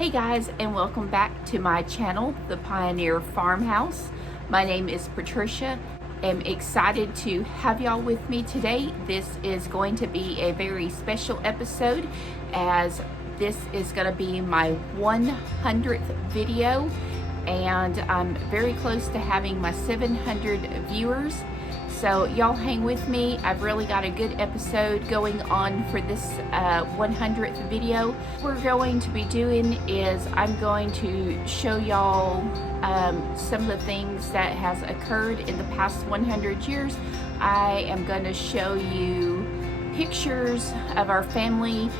Hey guys, and welcome back to my channel, The Pioneer Farmhouse. My name is Patricia. I'm excited to have y'all with me today. This is going to be a very special episode as this is going to be my 100th video, and I'm very close to having my 700 viewers. So y'all hang with me. I've really got a good episode going on for this 100th video. What we're going to be doing is I'm going to show y'all some of the things that has occurred in the past 100 years. I am going to show you pictures of our family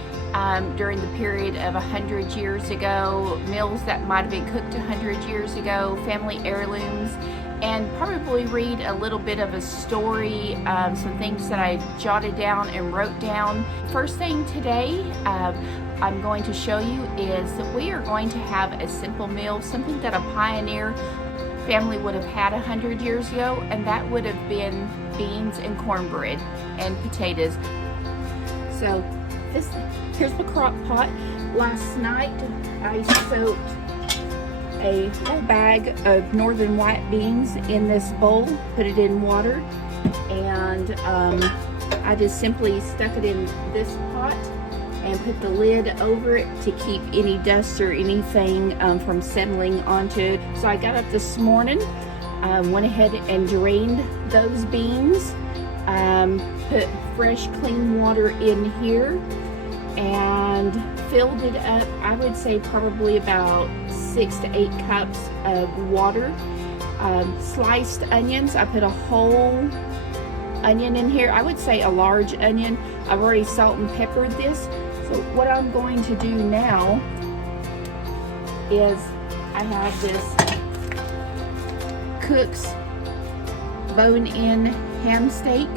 during the period of 100 years ago, meals that might have been cooked 100 years ago, family heirlooms, and probably read a little bit of a story, some things that I jotted down and wrote down. First thing today I'm going to show you is that we are going to have a simple meal, something that a pioneer family would have had 100 years ago, and that would have been beans and cornbread and potatoes. So here's the crock pot. Last night I soaked a whole bag of northern white beans in this bowl, put it in water, and I just simply stuck it in this pot and put the lid over it to keep any dust or anything from settling onto it. So I got up this morning, went ahead and drained those beans, put fresh clean water in here and filled it up. I would say probably about 6 to 8 cups of water. Sliced onions, I put a whole onion in here. I would say a large onion. I've already salt and peppered this. So what I'm going to do now is I have this Cook's bone-in ham steak.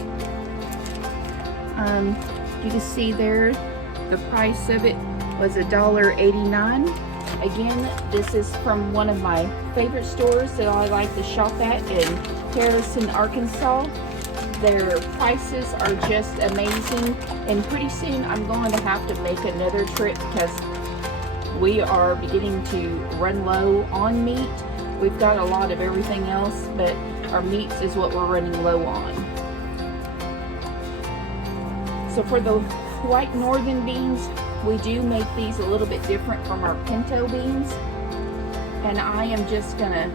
You can see there the price of it was $1.89. Again, this is from one of my favorite stores that I like to shop at in Harrison, Arkansas. Their prices are just amazing, and pretty soon I'm going to have to make another trip because we are beginning to run low on meat. We've got a lot of everything else, but our meats is what we're running low on. So for the white northern beans, we do make these a little bit different from our pinto beans, and I am just gonna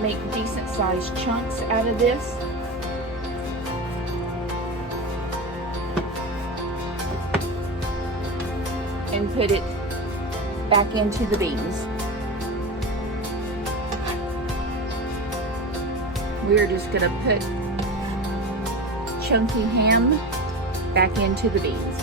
make decent sized chunks out of this. And put it back into the beans. We're just gonna put chunky ham back into the beans.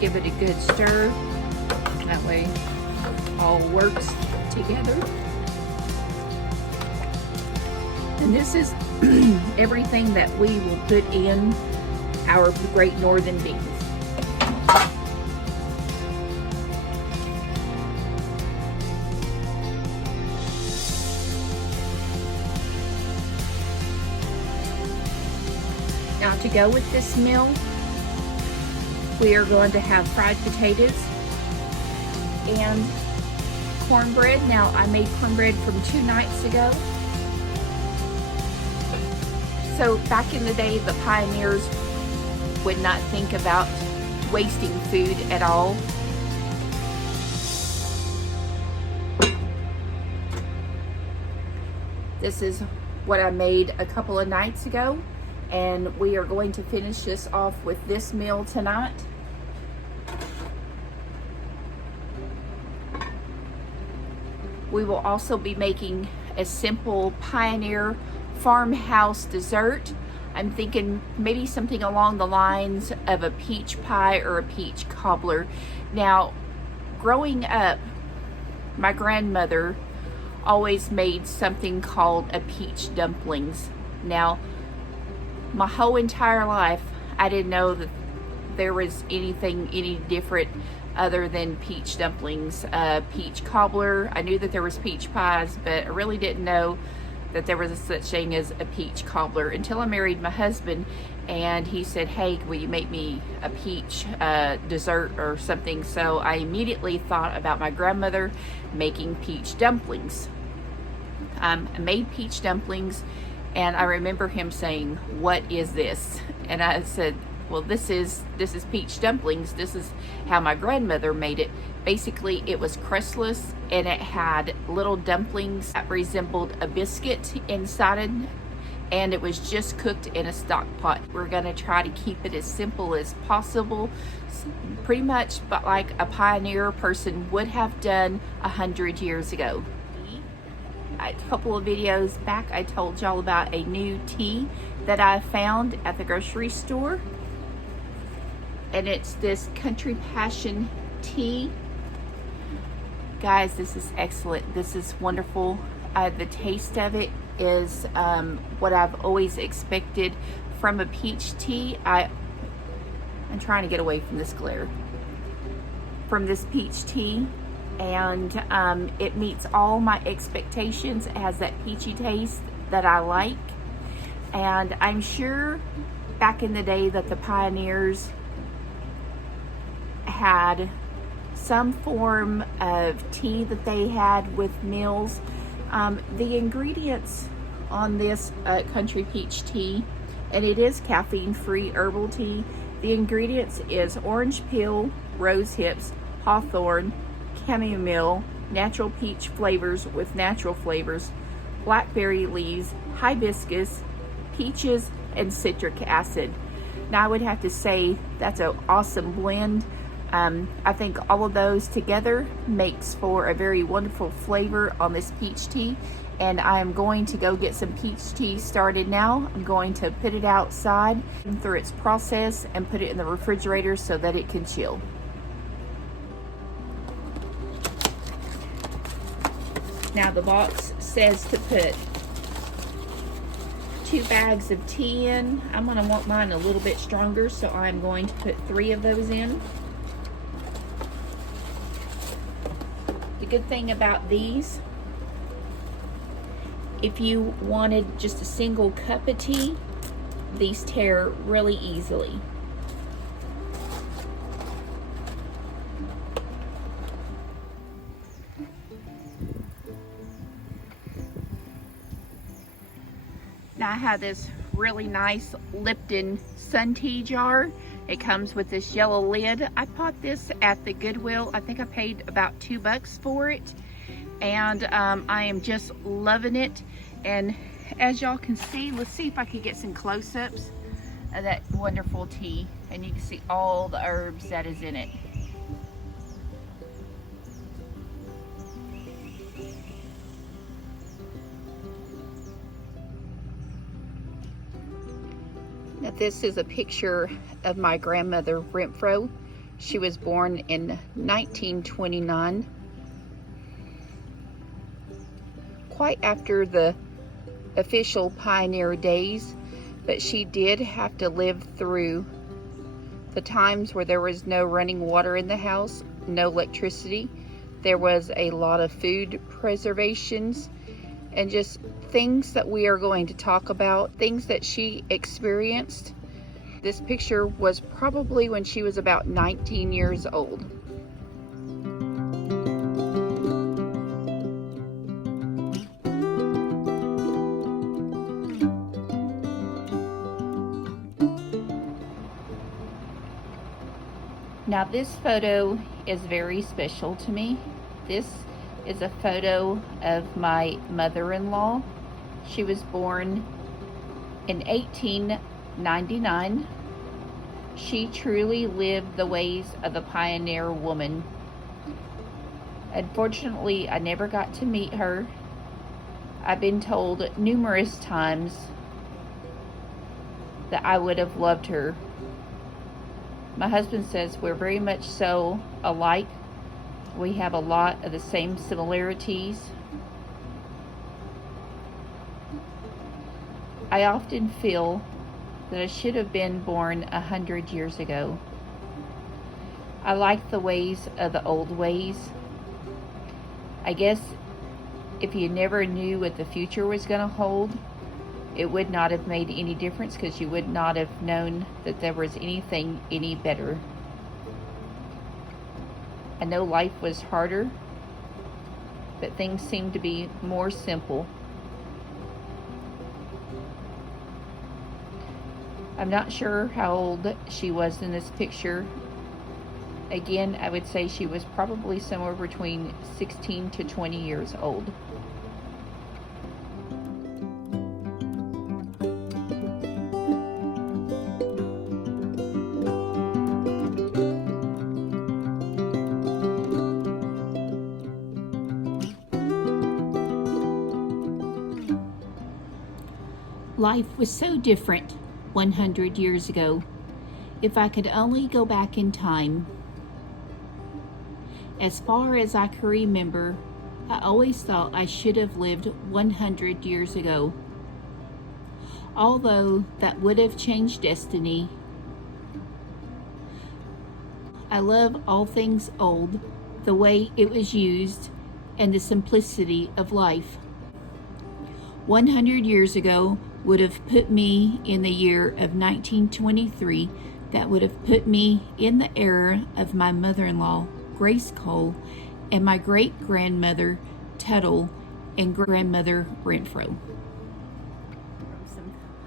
Give it a good stir. That way all works together. And this is everything that we will put in our great northern beans. Now to go with this meal, we are going to have fried potatoes and cornbread. Now, I made cornbread from 2 nights ago. So back in the day, the pioneers would not think about wasting food at all. This is what I made a couple of nights ago, and we are going to finish this off with this meal tonight. We will also be making a simple Pioneer farmhouse dessert. I'm thinking maybe something along the lines of a peach pie or a peach cobbler. Now, growing up, my grandmother always made something called a peach dumplings. Now, my whole entire life, I didn't know that there was anything any different other than peach dumplings. Peach cobbler, I knew that there was peach pies, but I really didn't know that there was a such thing as a peach cobbler until I married my husband, and he said, hey, will you make me a peach dessert or something? So I immediately thought about my grandmother making peach dumplings. I made peach dumplings, and I remember him saying, what is this? And I said, well, this is peach dumplings. This is how my grandmother made it. Basically, it was crustless, and it had little dumplings that resembled a biscuit inside it, and it was just cooked in a stock pot. We're gonna try to keep it as simple as possible, pretty much but like a pioneer person would have done 100 years ago. A couple of videos back, I told y'all about a new tea that I found at the grocery store, and it's this Country Passion tea. Guys, this is excellent. This is wonderful. The taste of it is what I've always expected from a peach tea. I'm trying to get away from this glare. From this peach tea, and it meets all my expectations. It has that peachy taste that I like, and I'm sure back in the day that the pioneers had some form of tea that they had with meals. The ingredients on this Country Peach tea, and it is caffeine-free herbal tea. The ingredients is orange peel, rose hips, hawthorn, chamomile, natural peach flavors with natural flavors, blackberry leaves, hibiscus, peaches, and citric acid. Now I would have to say that's an awesome blend. I think all of those together makes for a very wonderful flavor on this peach tea, and I'm going to go get some peach tea started now. I'm going to put it outside through its process and put it in the refrigerator so that it can chill. Now the box says to put 2 bags of tea in. I'm going to want mine a little bit stronger, so I'm going to put 3 of those in. The good thing about these, if you wanted just a single cup of tea, these tear really easily. Now I have this really nice Lipton Sun Tea jar. It comes with this yellow lid. I bought this at the Goodwill. I think I paid about $2 for it, and I am just loving it. And as y'all can see, let's see if I can get some close-ups of that wonderful tea, and you can see all the herbs that is in it. Now this is a picture of my grandmother Renfro. She was born in 1929, quite after the official pioneer days, but she did have to live through the times where there was no running water in the house, no electricity. There was a lot of food preservations and just things that we are going to talk about, things that she experienced. This picture was probably when she was about 19 years old. Now this photo is very special to me. This is a photo of my mother-in-law. She was born in 1899. She truly lived the ways of the pioneer woman. Unfortunately, I never got to meet her. I've been told numerous times that I would have loved her. My husband says we're very much so alike. We have a lot of the same similarities. I often feel that I should have been born 100 years ago. I like the ways of the old ways. I guess if you never knew what the future was going to hold, it would not have made any difference because you would not have known that there was anything any better. I know life was harder, but things seemed to be more simple. I'm not sure how old she was in this picture. Again, I would say she was probably somewhere between 16 to 20 years old. Life was so different 100 years ago. If I could only go back in time. As far as I can remember, I always thought I should have lived 100 years ago. Although that would have changed destiny. I love all things old, the way it was used, and the simplicity of life. 100 years ago would have put me in the year of 1923. That would have put me in the era of my mother-in-law, Grace Cole, and my great-grandmother, Tuttle, and grandmother, Renfro.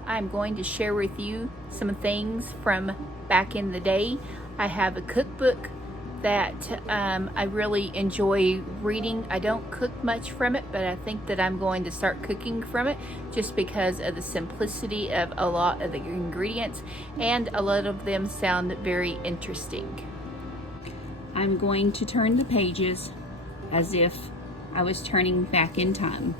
I'm going to share with you some things from back in the day. I have a cookbook that I really enjoy reading. I don't cook much from it, but I think that I'm going to start cooking from it just because of the simplicity of a lot of the ingredients, and a lot of them sound very interesting. I'm going to turn the pages as if I was turning back in time.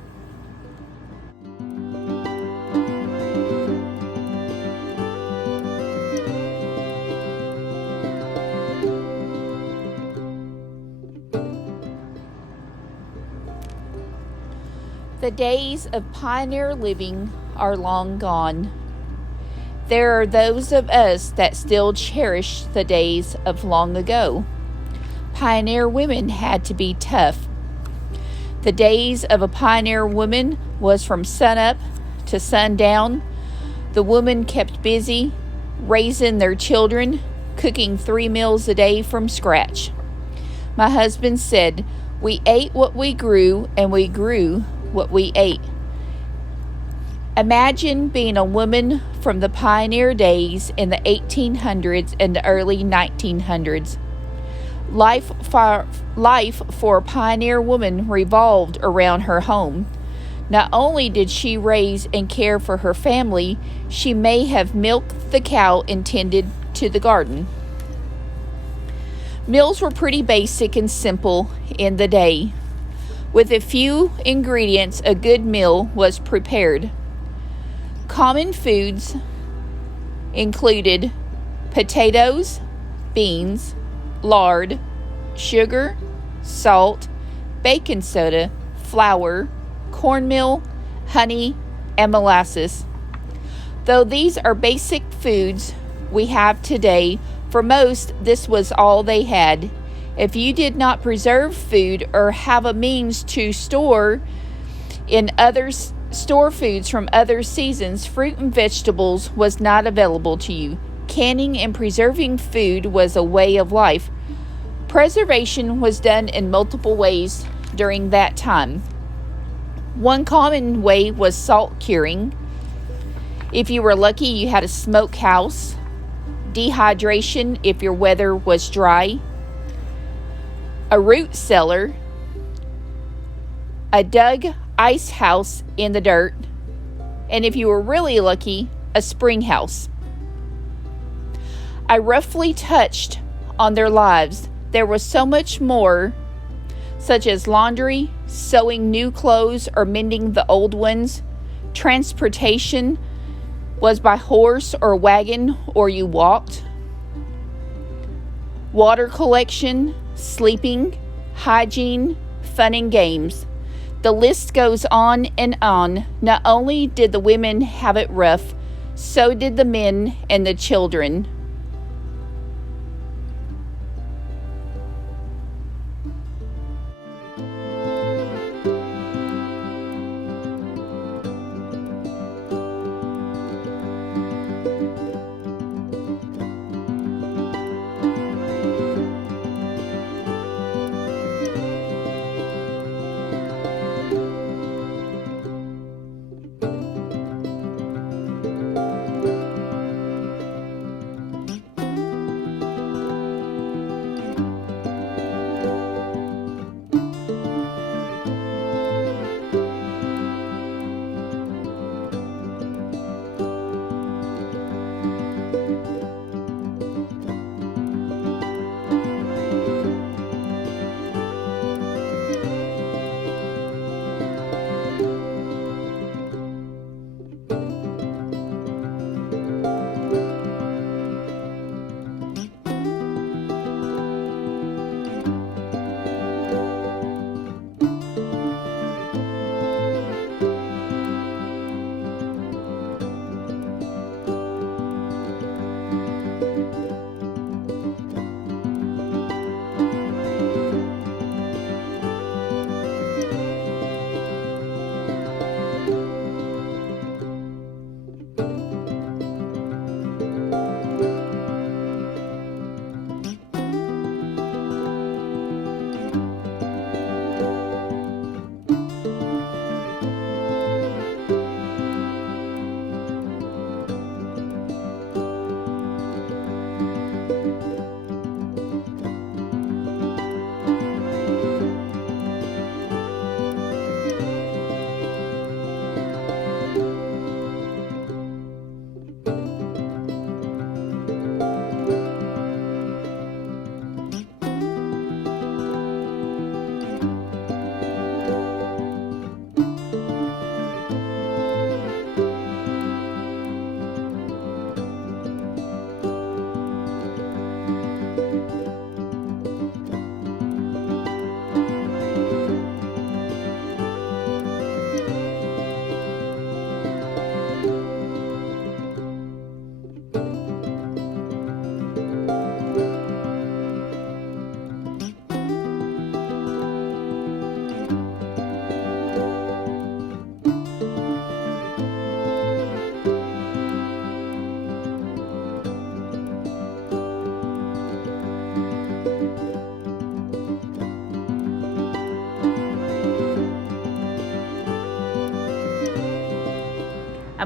The days of pioneer living are long gone. There are those of us that still cherish the days of long ago. Pioneer women had to be tough. The days of a pioneer woman was from sunup to sundown. The woman kept busy, raising their children, cooking 3 meals a day from scratch. My husband said, "We ate what we grew, and we grew what we ate." Imagine being a woman from the pioneer days in the 1800s and the early 1900s. Life for a pioneer woman revolved around her home. Not only did she raise and care for her family, she may have milked the cow and tended to the garden. Meals were pretty basic and simple in the day. With a few ingredients, a good meal was prepared. Common foods included potatoes, beans, lard, sugar, salt, baking soda, flour, cornmeal, honey, and molasses. Though these are basic foods we have today, for most, this was all they had. If you did not preserve food or have a means to store foods from other seasons, fruit and vegetables was not available to you. Canning and preserving food was a way of life. Preservation was done in multiple ways during that time. One common way was salt curing. If you were lucky, you had a smokehouse. Dehydration if your weather was dry. A root cellar. A dug ice house in the dirt. And if you were really lucky, a spring house. I roughly touched on their lives. There was so much more such as laundry, sewing new clothes, or mending the old ones. Transportation was by horse or wagon, or you walked. Water collection, sleeping, hygiene, fun and games. The list goes on and on. Not only did the women have it rough, so did the men and the children.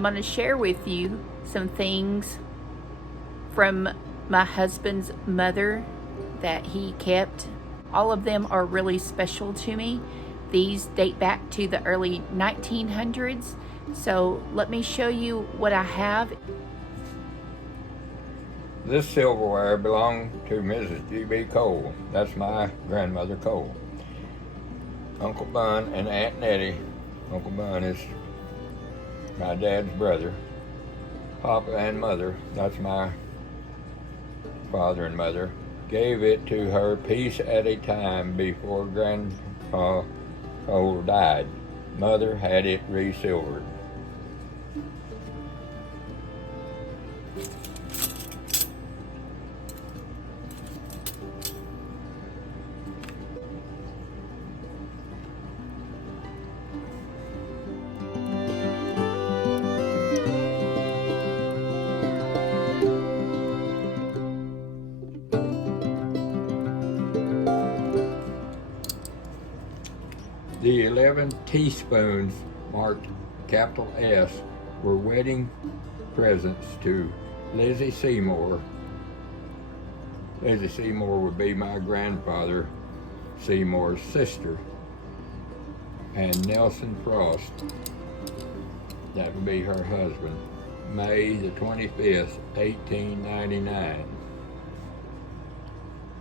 I'm going to share with you some things from my husband's mother that he kept. All of them are really special to me. These date back to the early 1900s. So let me show you what I have. This silverware belonged to Mrs. G.B. Cole. That's my grandmother Cole. Uncle Bun and Aunt Nettie. Uncle Bun is my dad's brother. Papa and Mother, that's my father and mother, gave it to her piece at a time before Grandpa Cole died. Mother had it resilvered. The 11 teaspoons marked capital S were wedding presents to Lizzie Seymour. Lizzie Seymour would be my grandfather Seymour's sister. And Nelson Frost, that would be her husband, May the 25th, 1899.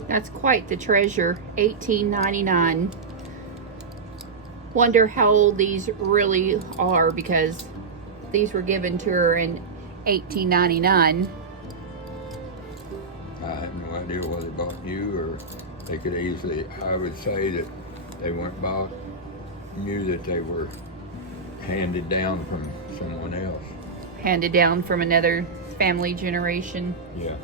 That's quite the treasure, 1899. wonder how old these really are, because these were given to her in 1899. I have no idea whether they bought new, or they could easily, I would say that they weren't bought new, that they were handed down from someone else. Handed down from another family generation. Yeah.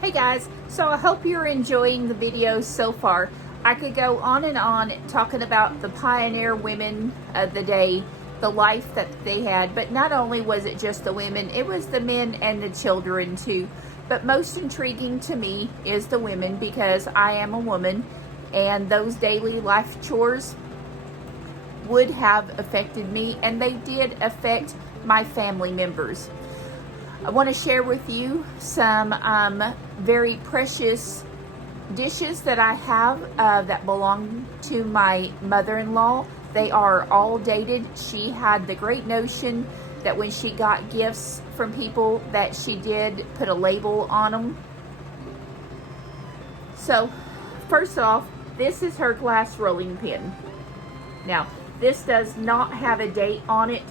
Hey guys, so I hope you're enjoying the video so far. I could go on and on talking about the pioneer women of the day, the life that they had, but not only was it just the women, it was the men and the children too. But most intriguing to me is the women, because I am a woman, and those daily life chores would have affected me, and they did affect my family members. I want to share with you some very precious dishes that I have that belong to my mother-in-law. They are all dated. She had the great notion that when she got gifts from people that she did put a label on them. So first off, this is her glass rolling pin. Now this does not have a date on it.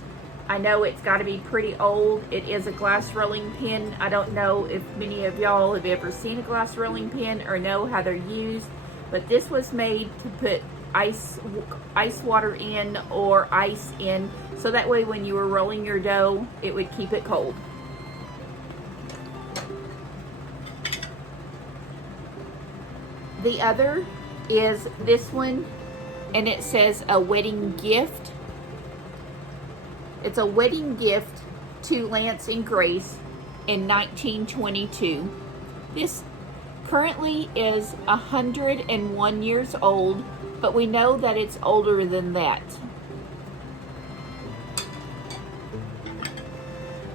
I know it's got to be pretty old. It is a glass rolling pin. I don't know if many of y'all have ever seen a glass rolling pin or know how they're used, but this was made to put ice water in or ice in, so that way when you were rolling your dough, it would keep it cold. The other is this one, and it says a wedding gift. It's a wedding gift to Lance and Grace in 1922. This currently is 101 years old, but we know that it's older than that.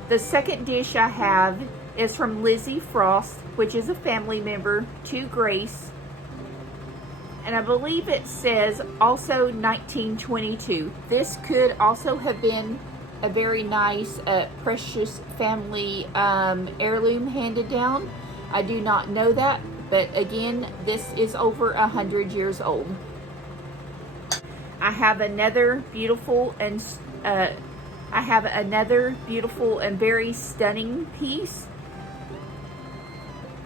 The second dish I have is from Lizzie Frost, which is a family member to Grace. And I believe it says also 1922. This could also have been a very nice, precious family heirloom handed down. I do not know that, but again, this is over 100 years old. I have another beautiful and very stunning piece.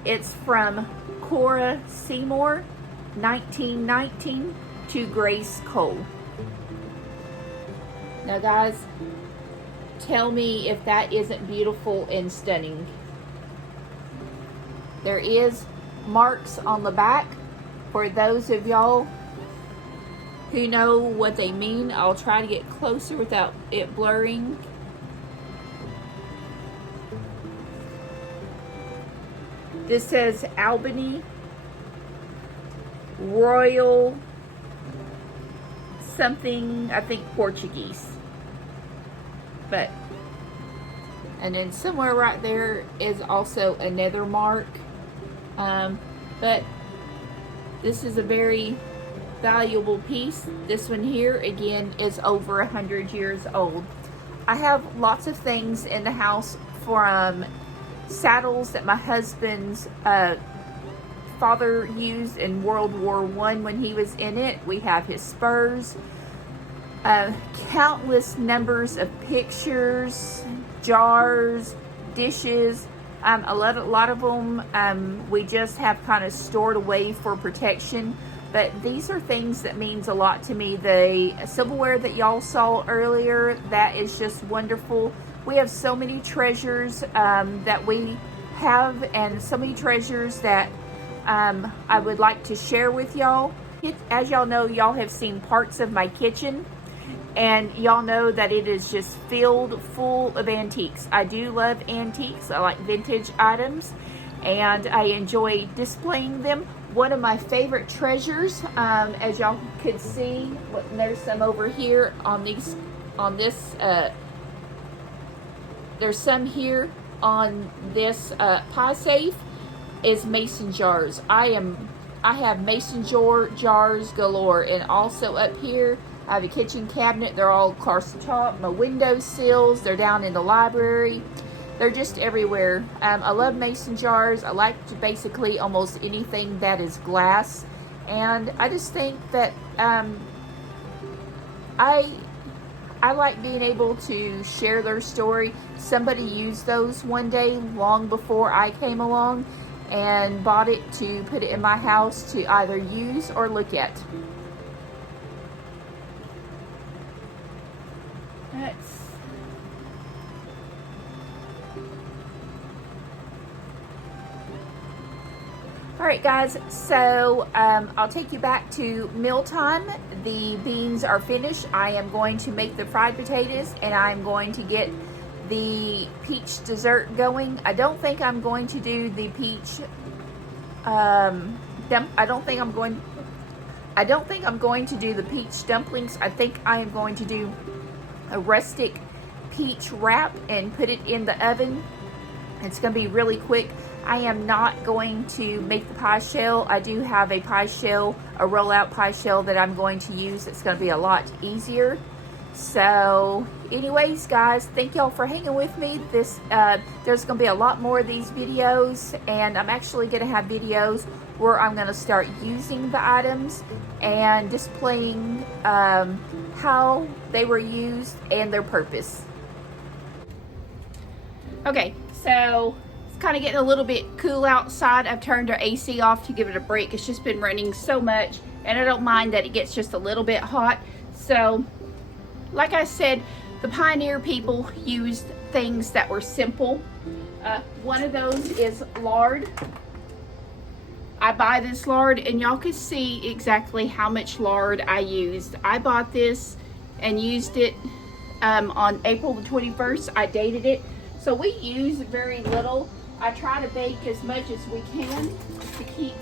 It's from Cora Seymour, 1919, to Grace Cole. Now guys, tell me if that isn't beautiful and stunning. There is marks on the back for those of y'all who know what they mean. I'll try to get closer without it blurring. This says Albany Royal something, I think Portuguese. But, and then somewhere right there is also another mark. But this is a very valuable piece. This one here, again, is over 100 years old. I have lots of things in the house from saddles that my husband's father used in World War I when he was in it. We have his spurs, countless numbers of pictures, jars, dishes. A lot of them we just have kind of stored away for protection. But these are things that means a lot to me. The silverware that y'all saw earlier, that is just wonderful. We have so many treasures that we have, and so many treasures that I would like to share with y'all. As y'all know, y'all have seen parts of my kitchen, and y'all know that it is just filled full of antiques. I do love antiques. I like vintage items, and I enjoy displaying them. One of my favorite treasures, as y'all could see, there's some over here on this, there's some here on this pie safe, is mason jars. I have mason jars galore, and also up here I have a kitchen cabinet. They're all across the top. My window sills, they're down in the library. They're just everywhere. I love mason jars. I like basically almost anything that is glass, and I just think that I like being able to share their story. Somebody used those one day long before I came along and bought it to put it in my house to either use or look at. Alright guys, so I'll take you back to mealtime. The beans are finished. I am going to make the fried potatoes, and I'm going to get the peach dessert going. I don't think I'm going to do the peach I don't think I'm going to do the peach dumplings. I think I am going to do a rustic peach wrap and put it in the oven. It's going to be really quick. I am not going to make the pie shell. I do have a pie shell, a roll-out pie shell that I'm going to use. It's going to be a lot easier. So anyways, guys, thank y'all for hanging with me. There's going to be a lot more of these videos, and I'm actually going to have videos where I'm going to start using the items and displaying how they were used and their purpose. Okay, so it's kind of getting a little bit cool outside. I've turned our AC off to give it a break. It's just been running so much, and I don't mind that it gets just a little bit hot. So like I said, the Pioneer people used things that were simple. One of those is lard. I buy this lard, and y'all can see exactly how much lard I used. I bought this and used it on April the 21st. I dated it. So we use very little. I try to bake as much as we can to keep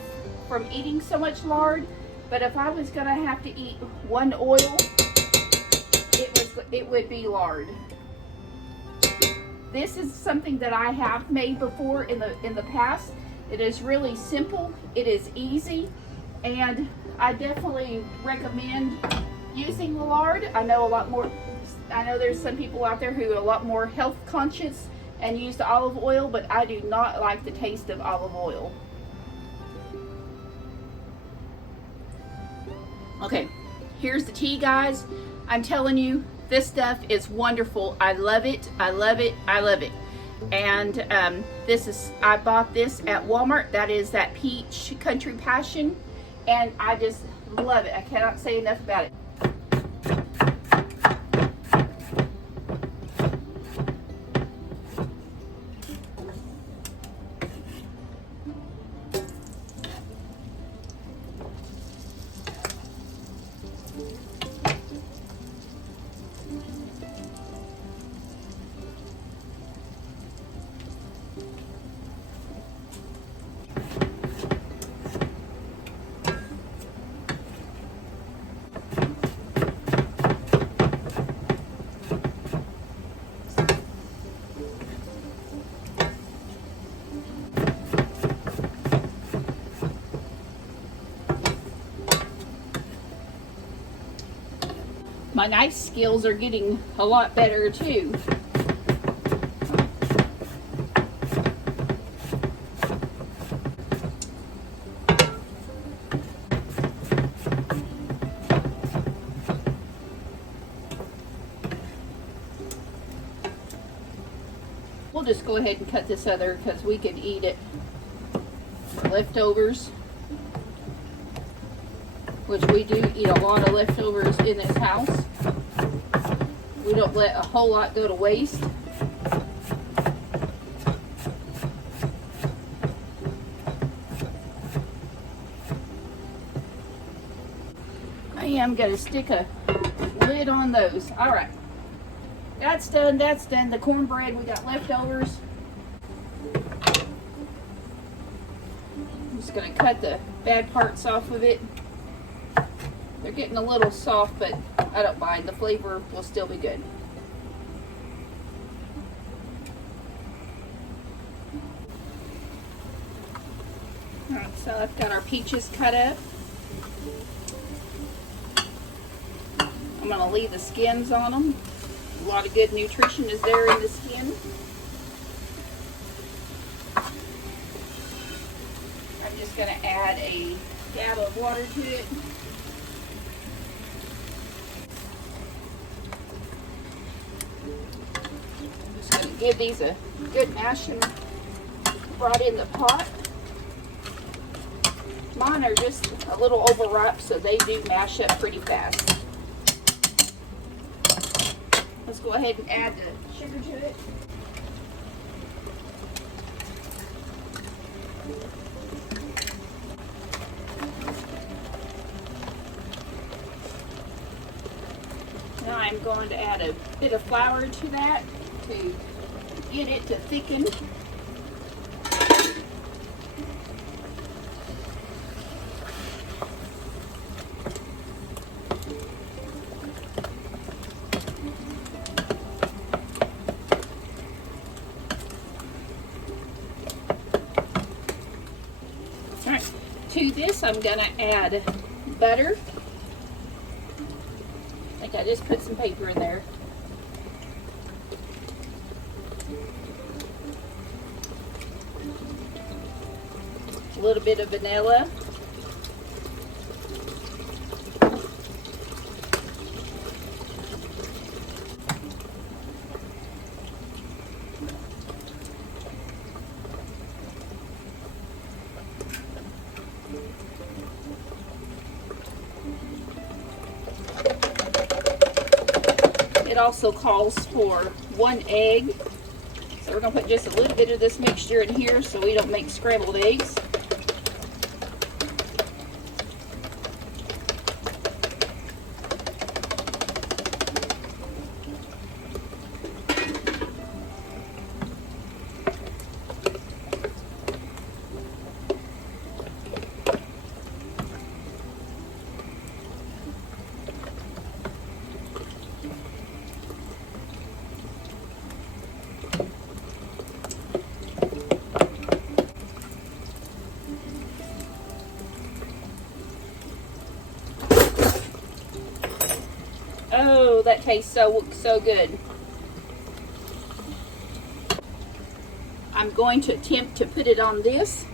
from eating so much lard. But if I was gonna have to eat one oil, it would be lard. This is something that I have made before in the past. It is really simple. It is easy, and I definitely recommend using the lard. I know there's some people out there who are a lot more health conscious and use the olive oil, but I do not like the taste of olive oil. Okay, here's the tea, guys. I'm telling you, this stuff is wonderful. I love it. I love it. I love it. And I bought this at Walmart. That is that Peach Country Passion, and I just love it. I cannot say enough about it. My knife skills are getting a lot better too. We'll just go ahead and cut this other because we can eat it. Leftovers, which we do eat a lot of leftovers in this house. We don't let a whole lot go to waste. I am going to stick a lid on those. All right. That's done, that's done. The cornbread, we got leftovers. I'm just gonna cut the bad parts off of it. They're getting a little soft, but I don't mind. The flavor will still be good. Alright, so I've got our peaches cut up. I'm gonna leave the skins on them. A lot of good nutrition is there in the skin. I'm just going to add a dab of water to it. I'm just going to give these a good mashing right in the pot. Mine are just a little overripe, so they do mash up pretty fast. Let's go ahead and add the sugar to it. Now I'm going to add a bit of flour to that to get it to thicken. To this, I'm going to add butter. I think I just put some paper in there. A little bit of vanilla. It also calls for 1 egg. So we're going to put just a little bit of this mixture in here so we don't make scrambled eggs. Oh, that tastes so good. I'm going to attempt to put it on this.